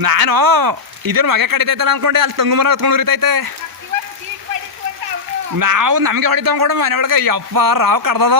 ನಾನು ಇದೇನು ಮಗೆ ಕಡಿತೈತಲ್ಲ ಅನ್ಕೊಂಡೆ ಅಲ್ಲಿ ತಂಗು ಮರ ಹತ್ಕೊಂಡು ಉರಿತೈತೆ ನಾವು ನಮಗೆ ಹೊಡಿತ ಅನ್ಕೊಂಡು ಮನೆ ಒಳಗೆ ಯಪ್ಪ ರಾವ್ ಕಡ್ದದ